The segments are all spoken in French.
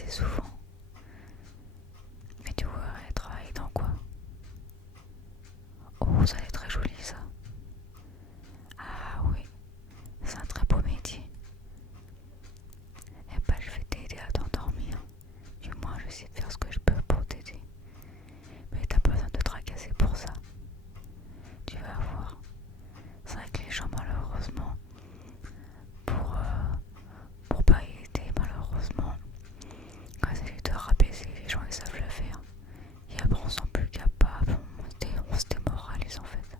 assez souvent. Mais tu voudrais travailler dans quoi? Oh, ça est très joli ça. Ah oui, c'est un très beau métier. Eh ben, je vais t'aider à t'endormir. Du moins, je sais faire ce que je peux pour t'aider. Mais t'as pas besoin de te tracasser pour ça. Tu vas voir. C'est vrai que les gens, malheureusement, pour pas aider, malheureusement, quand il s'agit de rabaisser, les gens ils savent le faire. Et après, on se sent plus capable, on se démoralise en fait.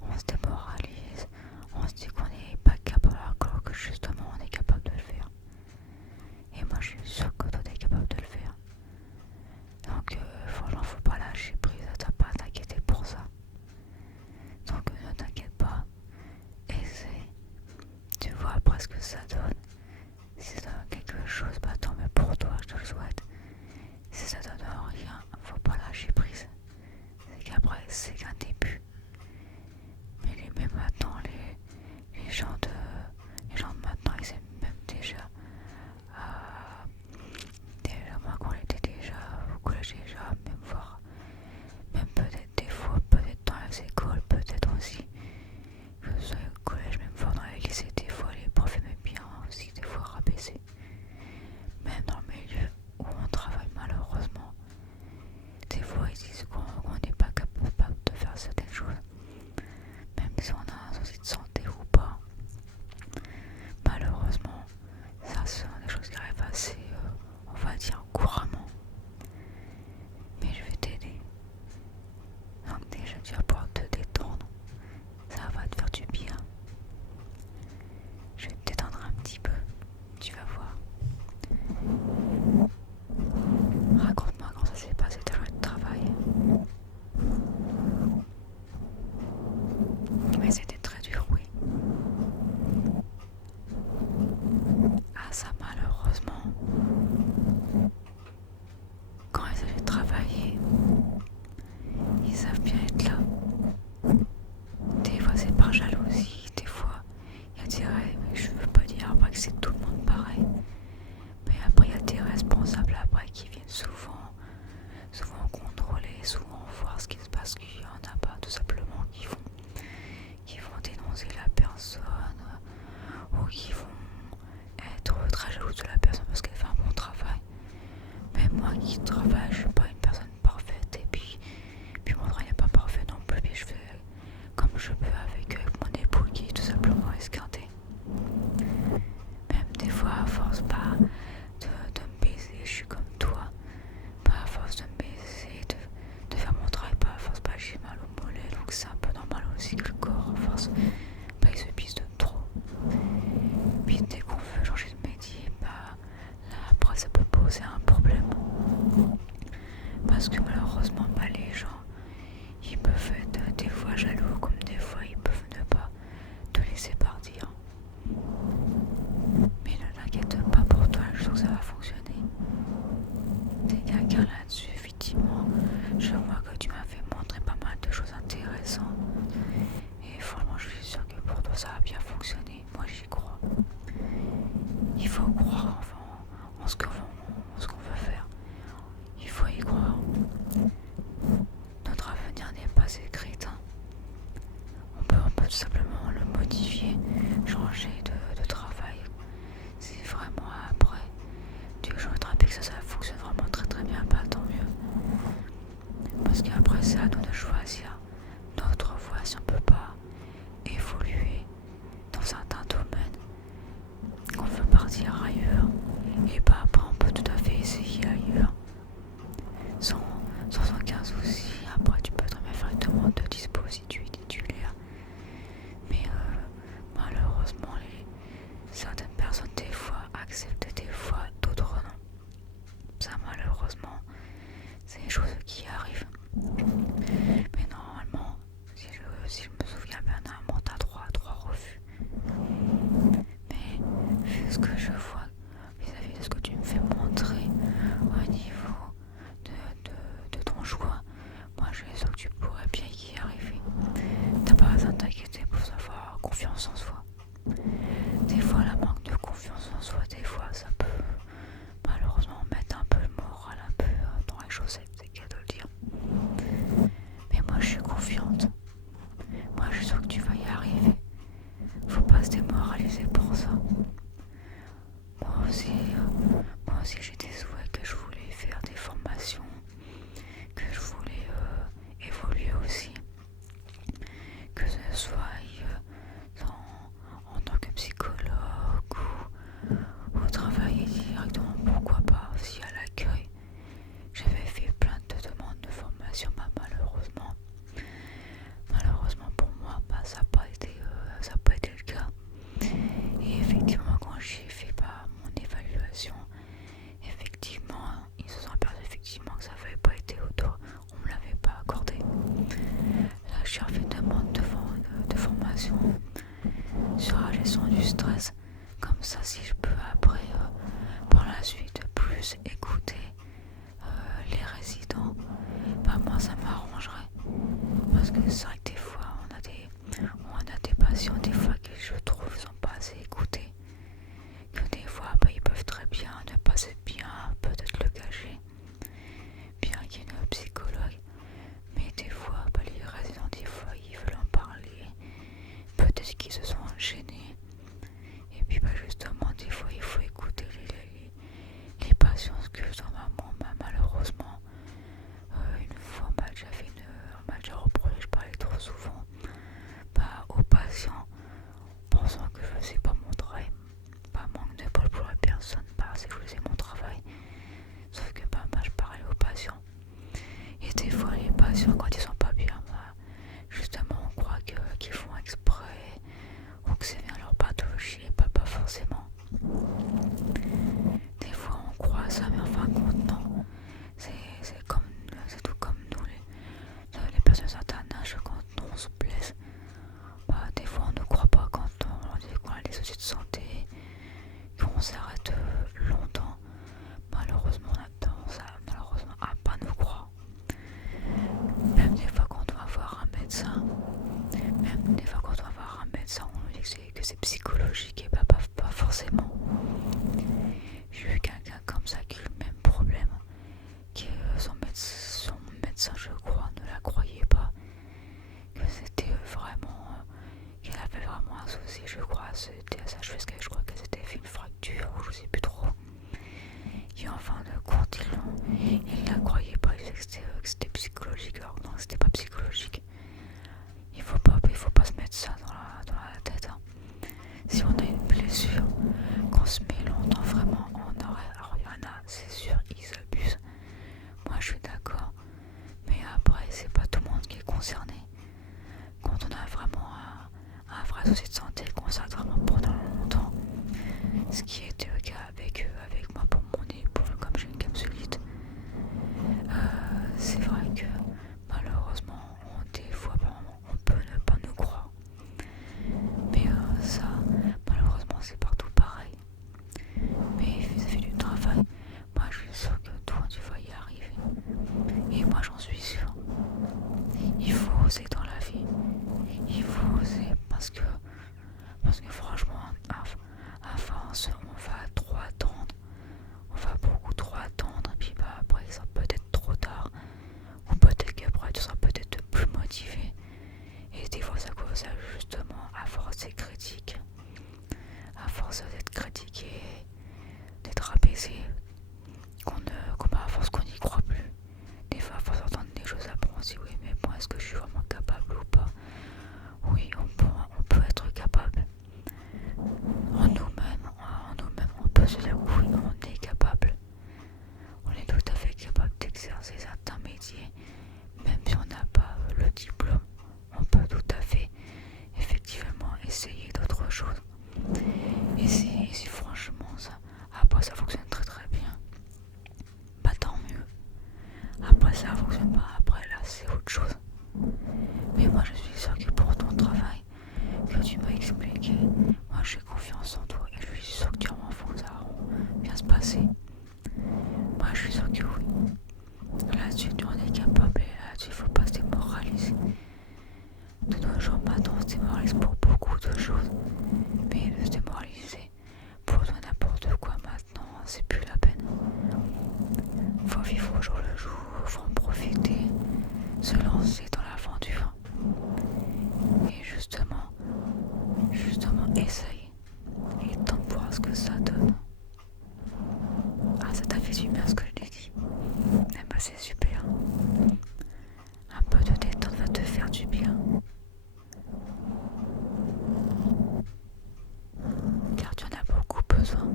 On se démoralise, on se dit qu'on n'est pas capable alors que justement on est capable de le faire. Et moi je suis sûre que toi t'es capable de le faire. Donc franchement faut pas lâcher prise, t'as pas à t'inquiéter pour ça. Donc ne t'inquiète pas, essaie. Tu vois après ce que ça donne. Si ça donne quelque chose, bah tant mieux pour toi, je te le souhaite. Si ça donne rien, faut pas lâcher prise. C'est qu'après c'est qu'un début. Mais maintenant les gens de maintenant ils aiment même déjà moi quand on était déjà au collège déjà, même voir, même peut-être des fois, peut-être dans les écoles, peut-être aussi, que ce soit au collège, même voir dans les lycées, des fois les profs aimaient bien aussi, des fois rabaisser. Même dans le milieu où on travaille malheureusement, des fois ils disent qu'on n'est pas capable de faire certaines choses, même si on a un souci de santé ou pas. Malheureusement, ça ce sont des choses qui arrivent assez, on va dire, couramment. Mais je vais t'aider. Donc déjà tu vas pouvoir te détendre. Ça va te faire du bien. Je vais te détendre un petit peu. Tu vas voir. Raconte-moi quand ça s'est passé ta journée de travail. Mais c'était très dur, oui. Ah ça malheureusement. Quand il s'agit de travailler, ils savent bien être là. Des fois c'est par jalousie, des fois il y a des règles, mais je veux pas dire après que c'est tout le monde pareil. Mais après il y a des responsables après qui viennent souvent contrôler, souvent voir ce qui se passe, qu'il y en a pas tout simplement qui vont dénoncer la personne ou qui vont être très jaloux de la personne parce qu'elle fait un bon travail. Mais moi qui travaille, je suis pas une personne parfaite et puis mon travail n'est pas parfait non plus, mais je fais comme je peux avec mon époux qui est tout simplement esquinté. Même des fois à force pas de me baiser, je suis comme toi. Pas à force de me baiser, de faire mon travail, pas à force pas j'ai mal au mollet, donc c'est un peu normal aussi que le corps à force bah, il se pisse de trop. Puis dès qu'on veut changer de métier, bah là après ça peut poser un problème. Parce que malheureusement bah, les gens ils peuvent être des fois jaloux comme des fois ils peuvent ne pas te laisser partir. Mais ne t'inquiète pas pour toi, je sens que ça va fonctionner. T'es quelqu'un là-dessus, effectivement. Je vois que tu m'as fait montrer pas mal de choses intéressantes. Et franchement, je suis sûre que pour toi ça va bien fonctionner. Moi j'y crois. Il faut croire enfin, en ce qu'on veut faire. Il faut y croire. Notre avenir n'est pas écrit. Hein. On peut tout simplement le modifier, changer de travail. C'est vraiment après. Tu veux changer de travail que ça fonctionne vraiment très très bien, bah tant mieux. Parce qu'après c'est à nous de choisir notre voie si on peut pas évoluer dans certains domaines, qu'on veut partir ailleurs, et bah après on peut tout à fait essayer ailleurs. Sans aucun souci, après tu peux très bien faire une demande de dispo si tu es titulaire. Mais malheureusement, certaines personnes des fois acceptent, des fois d'autres non. Ça malheureusement, c'est des choses qui arrivent. Mais non, sur la gestion du stress. Comme ça, si je peux après, par la suite, plus écouter les résidents, bah moi ça m'arrangerait. Parce que c'est vrai que des fois, on a des patients, des fois que je trouve sont pas assez écoutés. Que des fois, bah, ils peuvent très bien ne pas être bien, peut-être le cacher. Bien qu'il y ait une psychologue. Mais des fois, bah, les résidents, des fois, ils veulent en parler. Peut-être qu'ils se sont gênés. Et puis, bah, justement, des fois, il faut écouter les patients. Ce que normalement, bah, malheureusement, une fois, on m'a déjà reproché, je parlais trop souvent bah, aux patients, pensant que je faisais pas mon travail. Pas manque de bol pour la personne, parce que je faisais mon travail. Sauf que bah, je parlais aux patients. Et des fois, les patients, quand ils sont pas bien, bah, justement, on croit qu'ils font exprès ou que c'est bien leur pathologie, et pas forcément. Des fois, on croit ça, mais en fin de compte, non. C'est tout comme nous, les personnes d'un certain âge, quand on se blesse, bah, des fois, on ne croit pas quand on dit qu'on a des soucis de santé, qu'on s'arrête longtemps. Malheureusement, on a tendance à pas nous croire. Même des fois quand on va voir un médecin, on nous dit que c'est psychologique et pas forcément. J'ai eu quelqu'un comme ça qui a eu le même problème, que son médecin, je crois, ne la croyait pas, que c'était vraiment, qu'elle avait vraiment un souci, je crois, c'était à sa cheville, je crois qu'elle s'était fait une fracture, ou je sais plus trop. Et en fin de compte, il la croyait pas, il disait que c'était psychologique, alors non, c'était pas psychologique. Il faut pas se mettre ça dans la tête. Hein. Si on a une blessure, qu'on se met longtemps vraiment en arrêt, alors il y en a, c'est sûr, ils abusent. Moi je suis d'accord, mais après c'est pas tout le monde qui est concerné. Quand on a vraiment un vrai souci de santé, qu'on s'arrête vraiment pendant longtemps, ce qui était le cas avec moi pour mon épaule, comme j'ai une capsulite, c'est vrai que malheureusement, des fois, on peut ne pas nous croire. Mais ça, malheureusement, c'est partout pareil. Mais vis-à-vis du travail, moi je suis sûre que toi, tu vas y arriver. Et moi j'en suis sûre. Il faut oser dans la vie. Il faut oser parce que franchement, à force, on va trop attendre. On va beaucoup trop attendre. Et puis bah, après, ça peut être trop tard. Ou peut-être qu'après, tu seras peut-être plus motivé. Et des fois, ça cause justement à force d'être critique. À force d'être critiqué, d'être apaisé, à force qu'on n'y croit plus. Des fois, à force d'entendre des choses, après on se dit oui, mais bon, est-ce que je suis vraiment capable ou pas? Oui, on peut être capable. En nous-mêmes, on peut se dire oui, on est capable. On est tout à fait capable d'exercer certains métiers, même si on n'a pas le diplôme. On peut tout à fait, effectivement, essayer d'autres choses. Et si franchement après ça fonctionne très très bien, bah tant mieux. Après ça fonctionne pas, après là c'est autre chose. Mais moi je suis sûre que pour ton travail que tu m'as expliqué, moi j'ai confiance en toi et je suis sûre que tu ça va bien se passer. Moi je suis sûre que oui. Là-dessus tu en es capable et là-dessus il faut pas se démoraliser. De nos jours maintenant on se démoralise pour beaucoup de choses. Mais de se démoraliser pour tout n'importe quoi maintenant, c'est plus la peine. Faut vivre au jour le jour, faut en profiter, se lancer dans l'aventure. Et justement, essaye. Et tant de voir ce que ça donne. Ah, ça t'a fait du bien ce que je t'ai dit. Eh ben c'est super. Un peu de détente va te faire du bien. Car tu en as beaucoup besoin.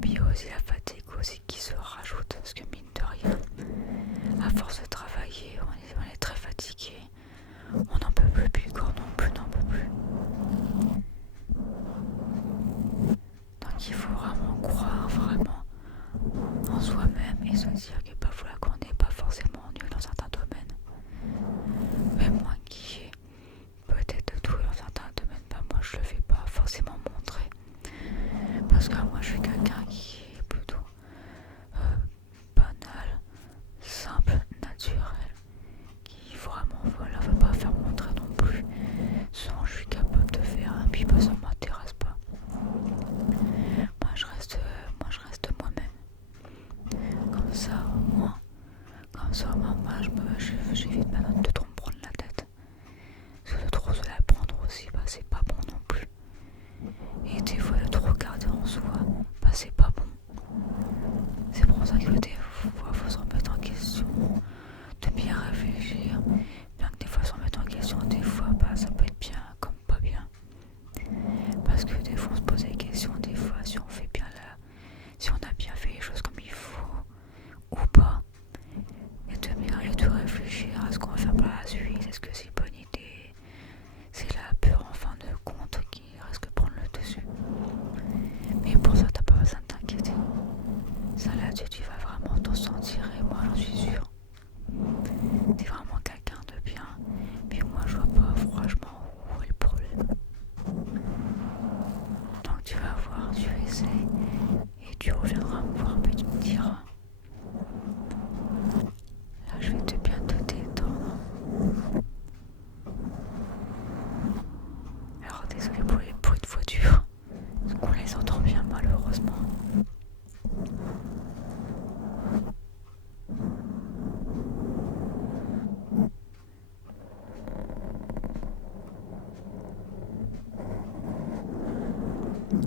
Puis il y a aussi la fatigue aussi qui se rajoute, parce que mine de rien, à force de travailler, on est très fatigué. On n'en peut plus, puis le corps non plus n'en peut plus. des fois on se pose des questions, des fois si on fait bien là, si on a bien fait les choses comme il faut ou pas. Et de réfléchir à ce qu'on va faire par la suite, est-ce que c'est une bonne idée? C'est la peur en fin de compte qui risque de prendre le dessus. Mais pour ça t'as pas besoin de t'inquiéter. Ça là-dessus tu vas vraiment t'en sentir et moi j'en suis sûre. T'es vraiment quelqu'un de bien, mais moi je vois pas franchement où est le problème. Donc tu vas voir, tu essaies et tu reviendras me voir et tu me diras. Là je vais te bientôt détendre. Alors désolé pour les bruits de voiture, parce qu'on les entend bien malheureusement.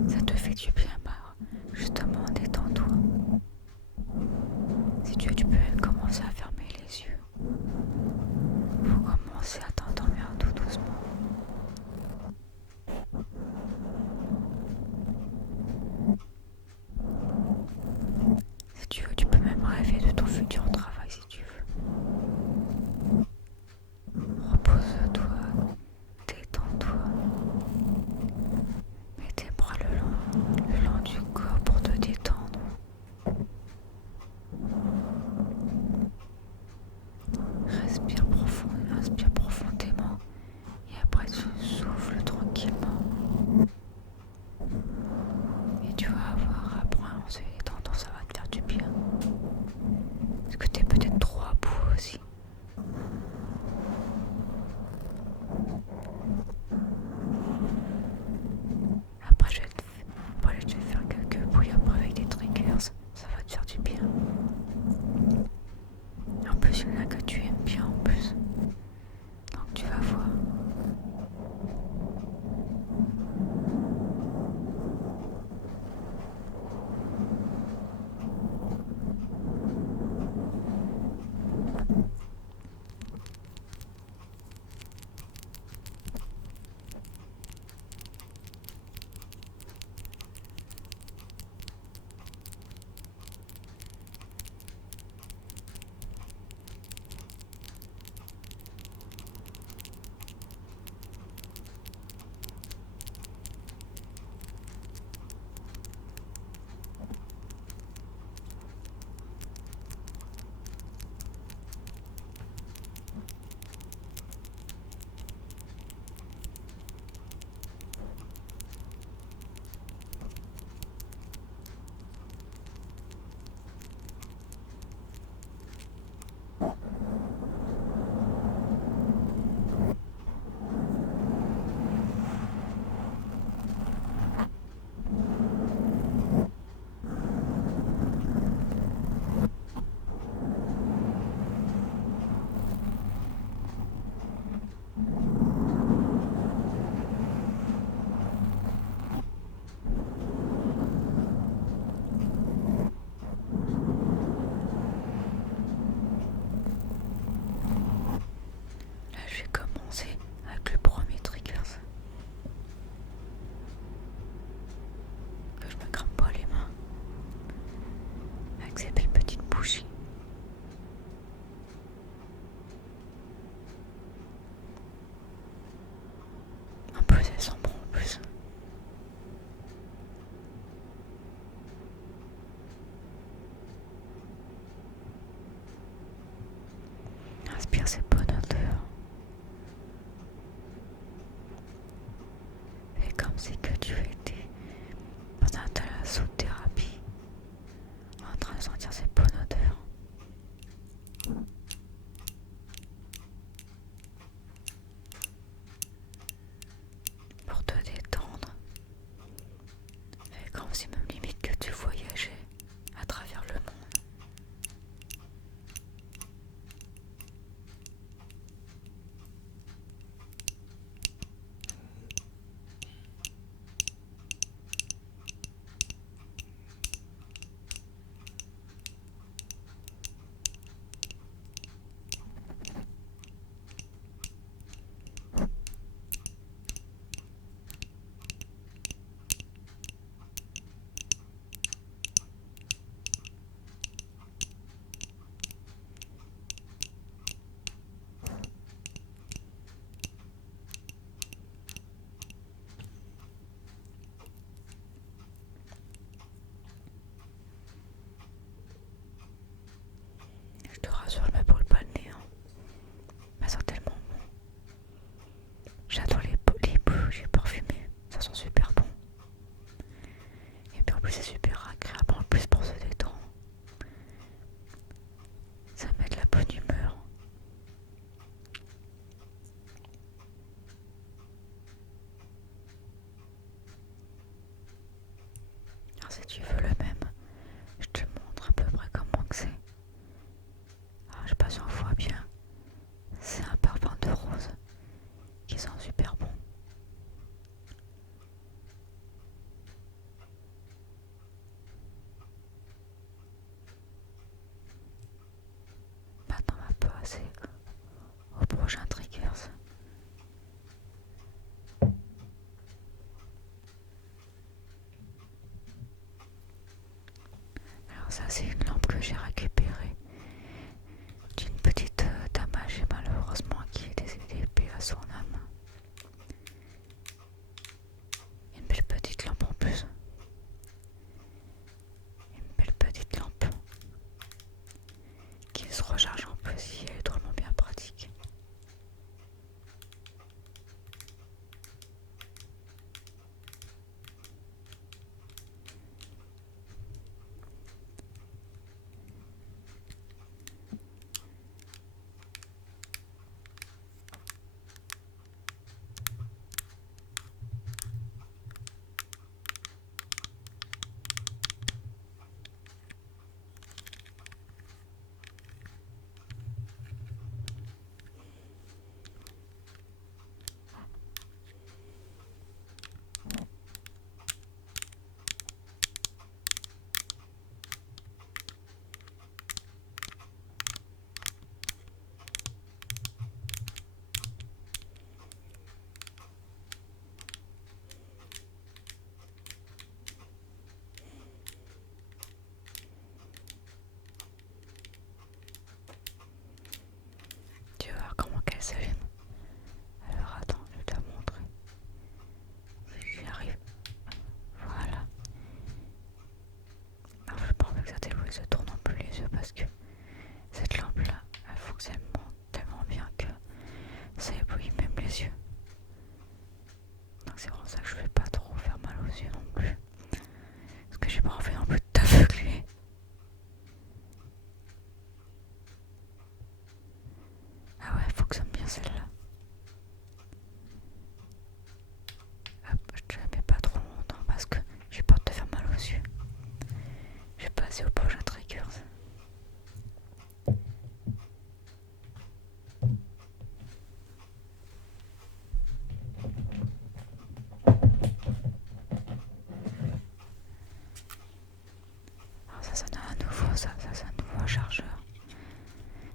Ça te fait du bien, bah justement détends-toi. Si tu veux, tu peux même commencer à fermer les yeux. Pour commencer à t'endormir tout doucement. Si tu veux, tu peux même rêver de ton futur travail si tu veux. Repose-toi, détends-toi. Mets tes bras le long du corps pour te détendre. Inspire profondément et après tu souffles tranquillement. Et tu vas voir après en se détendant ça va te faire du bien. Parce que t'es peut-être trop à bout aussi. Après je vais te faire quelques bruits après avec des triggers. Ça va te faire du bien. En plus il y en a que tu aimes bien en plus. Donc tu vas voir. Là je vais commencer avec le premier trigger. Que je me crame pas les mains. Avec ces belles petites bougies. En plus elles sont bonnes en plus. Inspire ces bonnes odeurs. Fais comme si que tu étais dans un thalassothérapie en train de sentir ces bonnes odeurs. Pour te détendre. Fais comme si même limite que tu voyageais à travers le monde. tu veux le même, je te montre à peu près comment que c'est. Alors, je sais pas si on voit bien. C'est un parfum de rose qui sent super bon. Maintenant, on va passer au prochain triggers. Alors ça, c'est une lampe que j'ai récupérée d'une petite dame âgée malheureusement qui est décédée, paix à son âme. Une belle petite lampe en plus. Une belle petite lampe qui se recharge en plus, elle est drôlement bien pratique. Tu vas voir comment qu'elle s'allume. Alors attends, je vais te la montrer. Si j'y arrive. Voilà. Alors je pense que ça t'éblouit, se tourne un peu les yeux parce que cette lampe là, elle fonctionne tellement bien que ça éblouit même les yeux. Donc c'est pour ça que je vais pas trop faire mal aux yeux non plus. Parce que j'ai pas envie non plus de t'aveugler. Ah ouais, elle fonctionne bien celle-là. Hop, je te la mets pas trop longtemps parce que j'ai peur de te faire mal aux yeux. Je vais passer au prochain triggers. Alors ça sonne à nouveau, ça c'est un nouveau chargeur.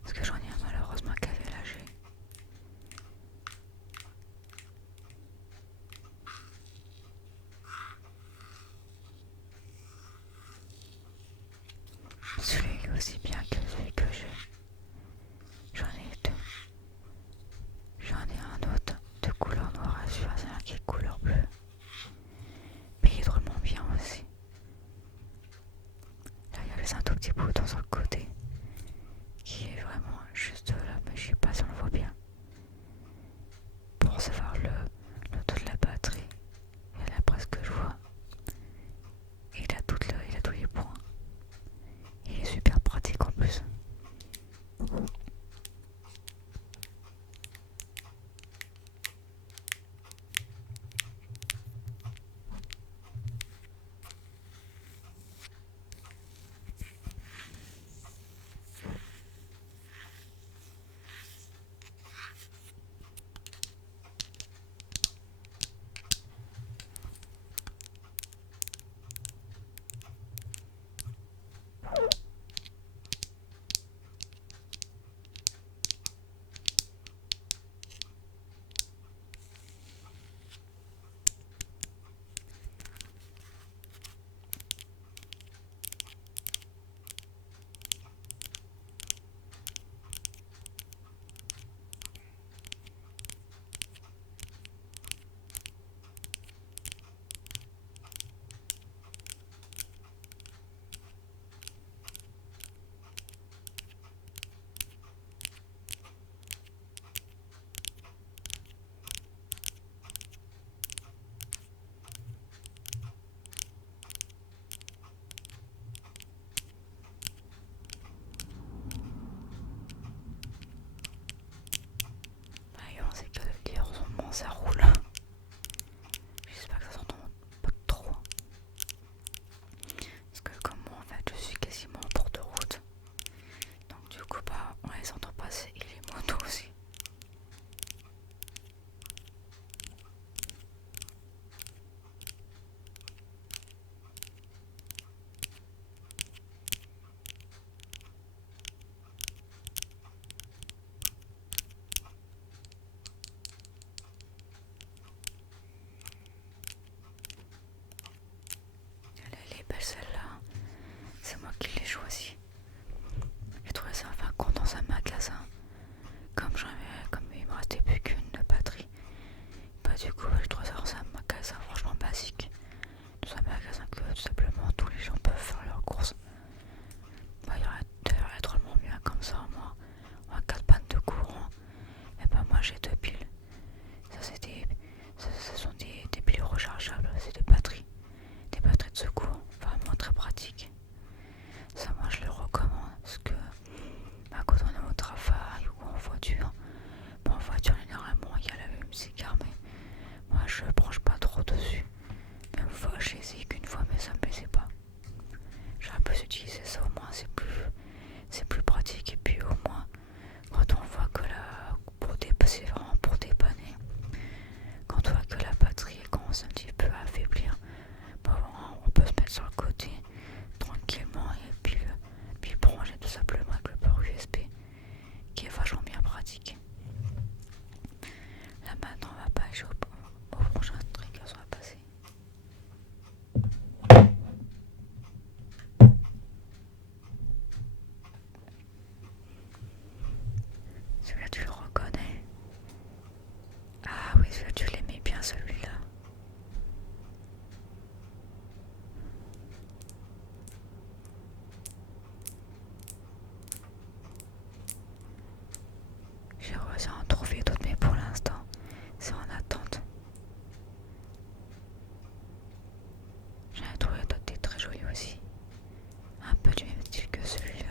Parce que j'en ai un malheureusement qui avait lâché. Celui-là il est aussi bien que celui que j'ai. J'en ai deux. J'en ai un autre de couleur noire azur, c'est un qui est couleur bleue. Mais il est drôlement bien aussi. Là il y a juste un tout petit bouton sur le côté qui est vraiment juste là, mais je sais pas si on le voit bien. Pour savoir le taux de la batterie. Et là presque je vois. Et il a tous les points. Il est super pratique en plus. j'ai réussi à en trouver d'autres, mais pour l'instant, c'est en attente. J'en ai trouvé d'autres des très jolis aussi. Un peu du même style que celui-là.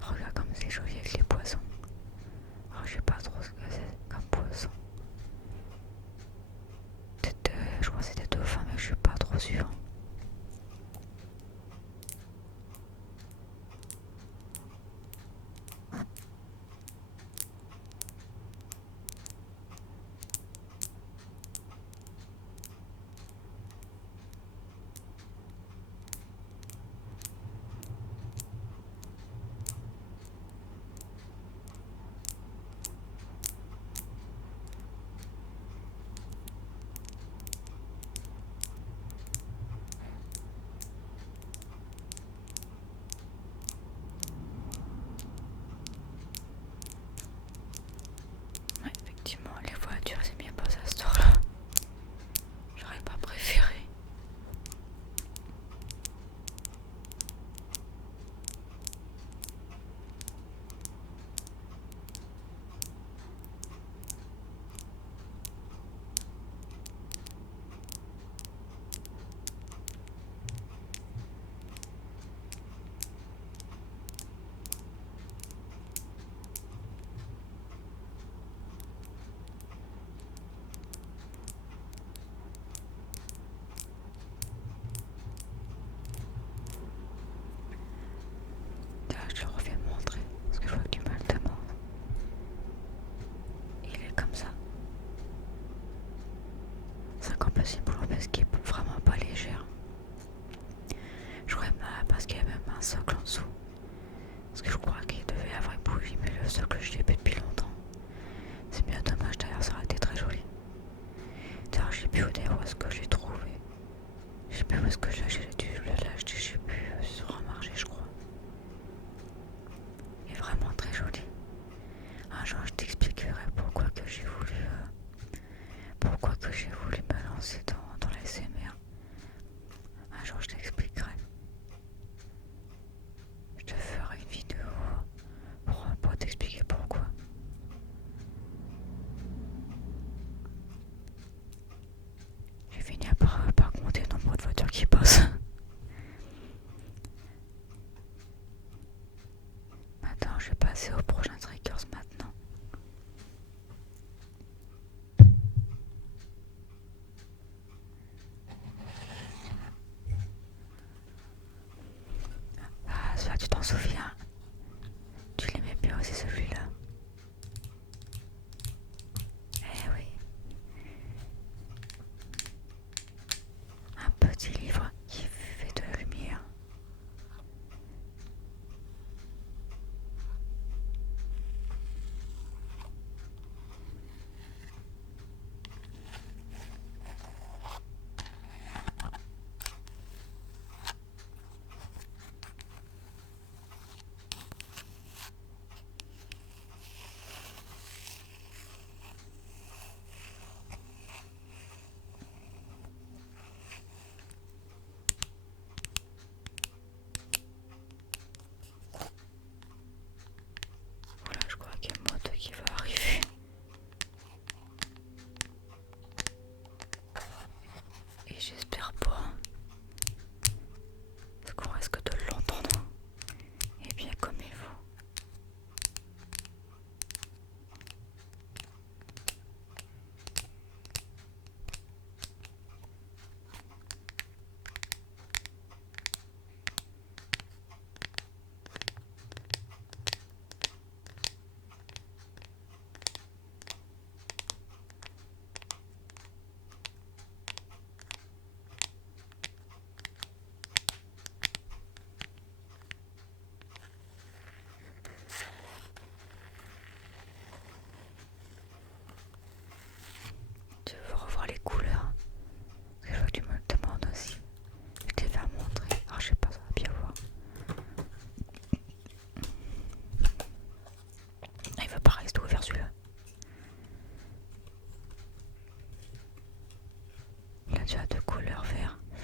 Regarde comme c'est joli avec les poissons. Alors je sais pas trop ce que c'est comme poisson. Je crois que c'était dauphin, mais je suis pas trop sûre. Ouais, effectivement, les voitures, c'est bien pas ça, ce tour-là. J'aurais pas préféré. Là, je le refais montrer, parce que je vois que tu me le demandes. Il est comme ça. C'est encore possible pour parce qu'il est vraiment pas légère. Je crois mal parce qu'il y a même un socle en dessous. Parce que je crois qu'il devait avoir une bougie, mais le socle je l'ai pas depuis longtemps. C'est bien dommage, d'ailleurs ça aurait été très joli. D'ailleurs je sais plus où est-ce que j'ai trouvé. Je sais plus où est-ce que j'ai dû le l'acheter, je sais plus, sur un marché je crois. Il est vraiment très joli. Un jour je t'expliquerai pourquoi que j'ai voulu me lancer dans la SMR. Un jour je t'expliquerai. Je te ferai une vidéo pour t'expliquer pourquoi. J'ai fini par compter le nombre de voitures qui passent. Maintenant, je vais passer au prochain triggers maintenant. Ah, ça, tu t'en souviens? Tu l'aimais bien aussi celui-là. Eh oui. Un petit livre qui fait de la lumière. Voilà, je crois qu'il y a une moto qui va arriver. Et j'espère pas. Parce qu'on risque de l'entendre. Et bien comme il faut.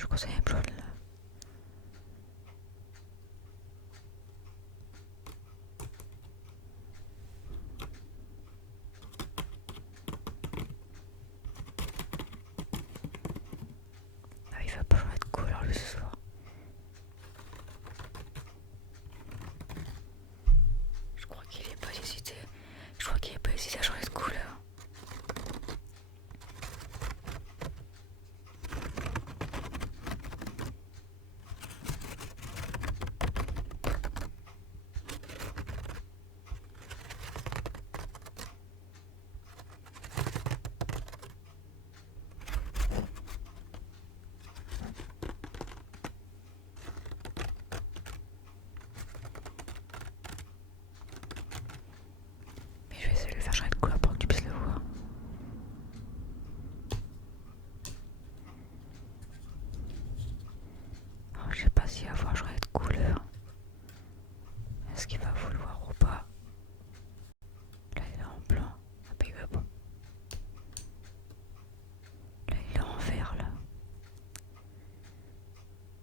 Je crois que c'est la même chose là. Ah, il va pas changer de couleur lui ce soir. Je crois qu'il est pas hésité. Je crois qu'il est pas hésité à changer de couleur. Mais je vais essayer de le faire changer de couleur pour que tu puisses le voir. Alors, je sais pas s'il va voir changer de couleur. Est-ce qu'il va vouloir ou pas? Là il est en blanc. Ah bah il va bon. Là il est en vert là.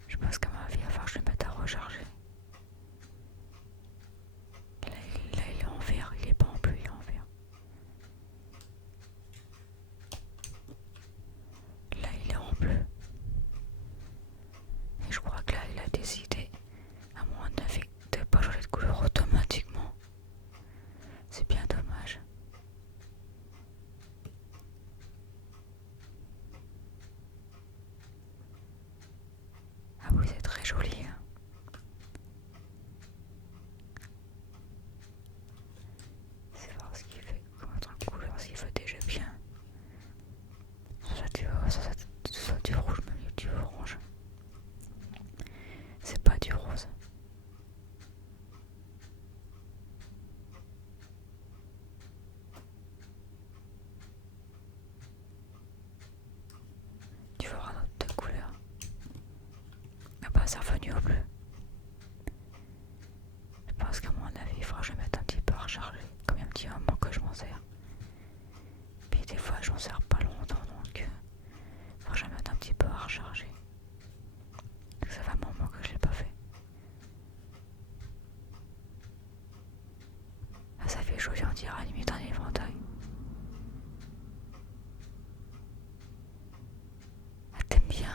Je pense qu'à mon avis il va falloir que je le mette à recharger. Là il est en vert, il est pas en bleu, il est en vert. Là il est en bleu. Et je crois que là il a décidé, à mon avis, de pas changer de couleur automatiquement. C'est bien dommage. Ah oui, c'est très joli. Hein. C'est voir ce qu'il fait. Comment être en couleur, s'il fait déjà bien. Ça du rouge, mais du orange. C'est pas du rose. Tu vas voir notre couleur. Ah bah c'est revenu au bleu. Je pense qu'à mon avis, il faudra que je mette un petit peu à recharger. Comme il y a un petit moment que je m'en sers. Puis des fois, je m'en sers pas longtemps, donc il faudra que je mette un petit peu à recharger. Ça fait un moment que je l'ai pas fait. Ah, ça fait joli, on dirait limite un éventail. Ah, t'aimes bien?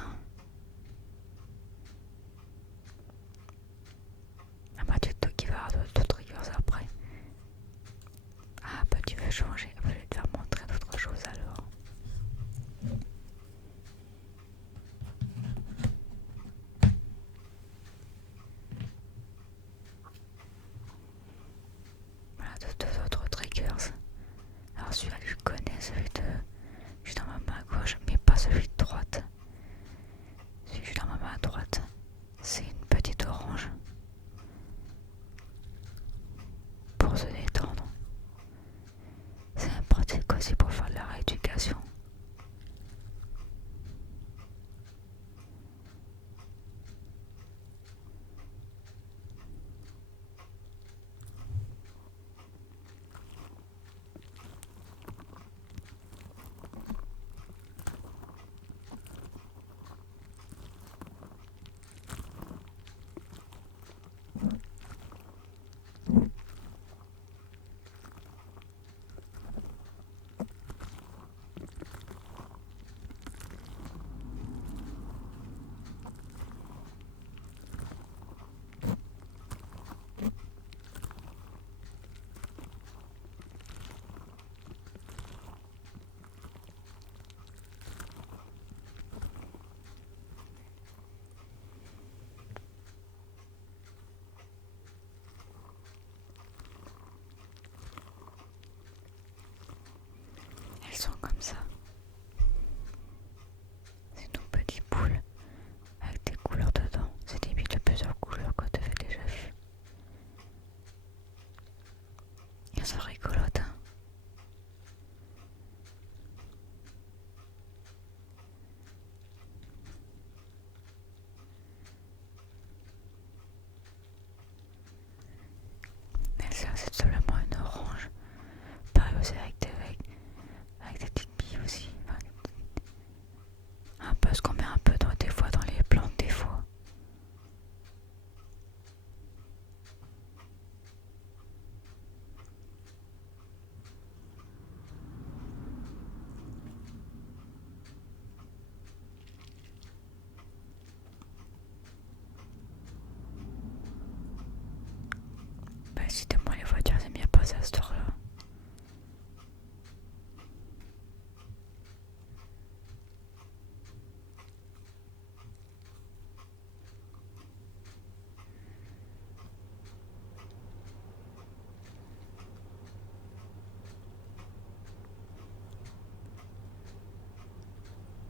décidément les voitures elles aiment bien passer à cette heure-là.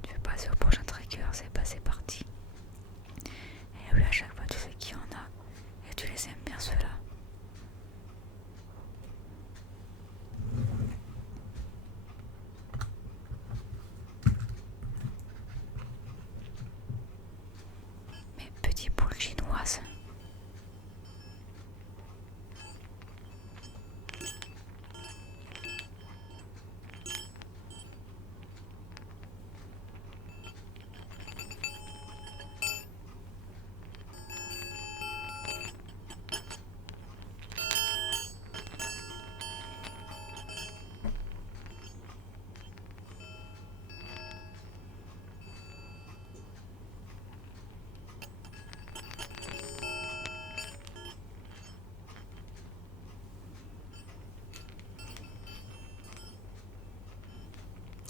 Tu veux passer au prochain tracker, c'est parti. Et oui, à chaque fois tu sais qu'il y en a et tu les aimes bien ceux-là. Mes petits poules chinoises.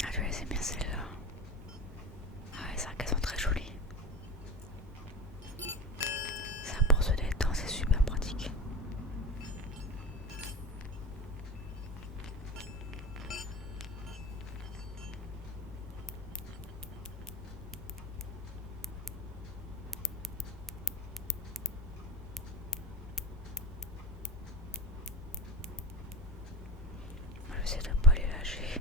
Ah, je les aime bien celles-là. Ah ouais, c'est vrai qu'elles sont très jolies. Ça pour se détendre, c'est super pratique. Moi j'essaie de pas les lâcher.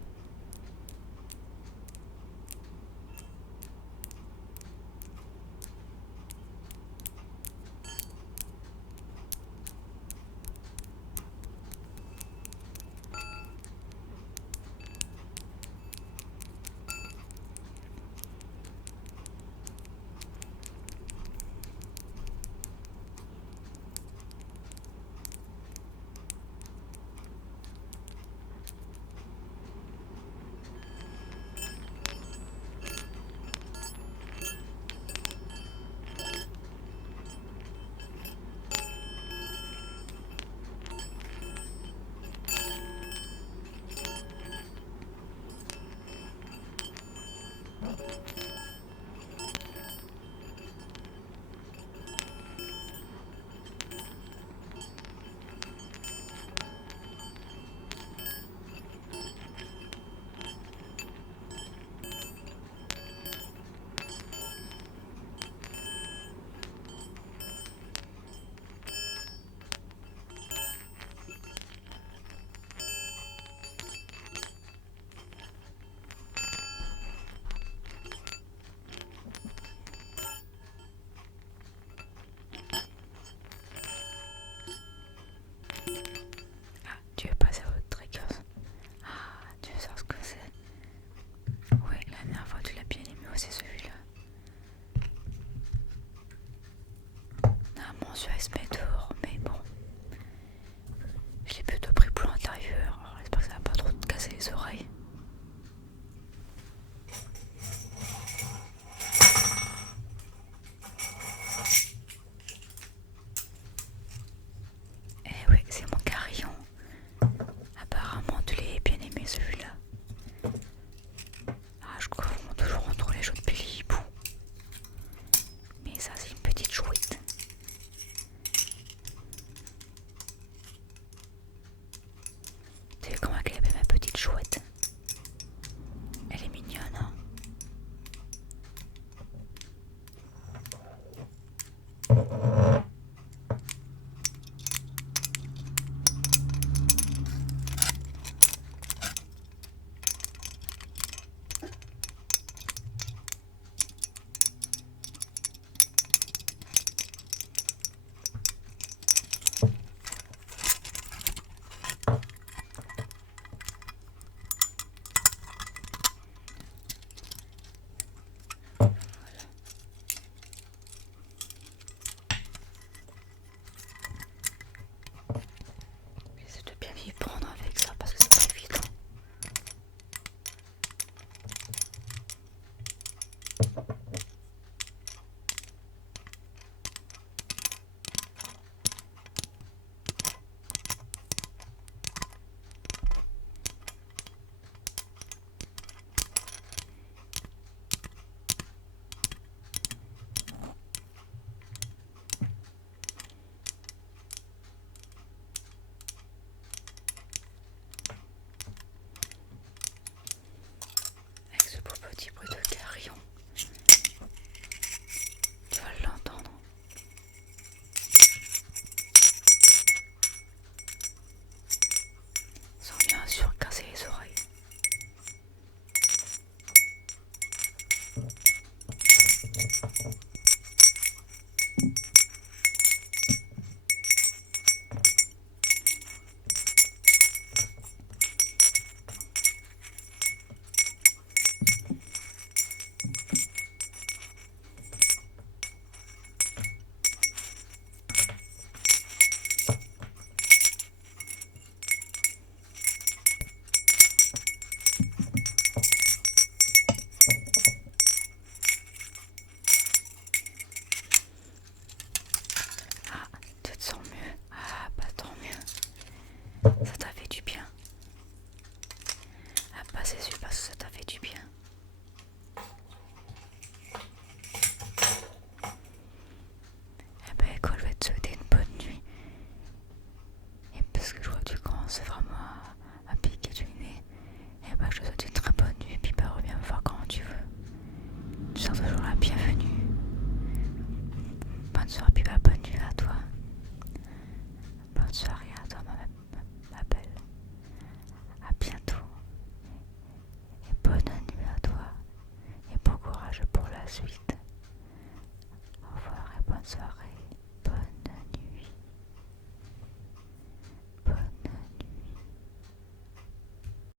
Ah, tu veux passer à votre triggers. Ah, tu veux savoir ce que c'est. Ouais, la dernière fois tu l'as bien aimé aussi celui-là. Normalement celui-là il se met dehors, mais bon. Je l'ai plutôt pris pour l'intérieur, alors j'espère que ça va pas trop te casser les oreilles. Eh oui, c'est mon carillon. Apparemment tu l'as bien aimé celui-là. Ah, je confonds toujours entre les jeux de Billy Hibou. Mais ça c'est une petite chouette. Tu sais comment elle est ma petite chouette? Elle est mignonne, hein? bonne soirée, puis bonne nuit à toi. Bonne soirée à toi, ma belle. À bientôt. Et bonne nuit à toi. Et bon courage pour la suite. Au revoir et bonne soirée.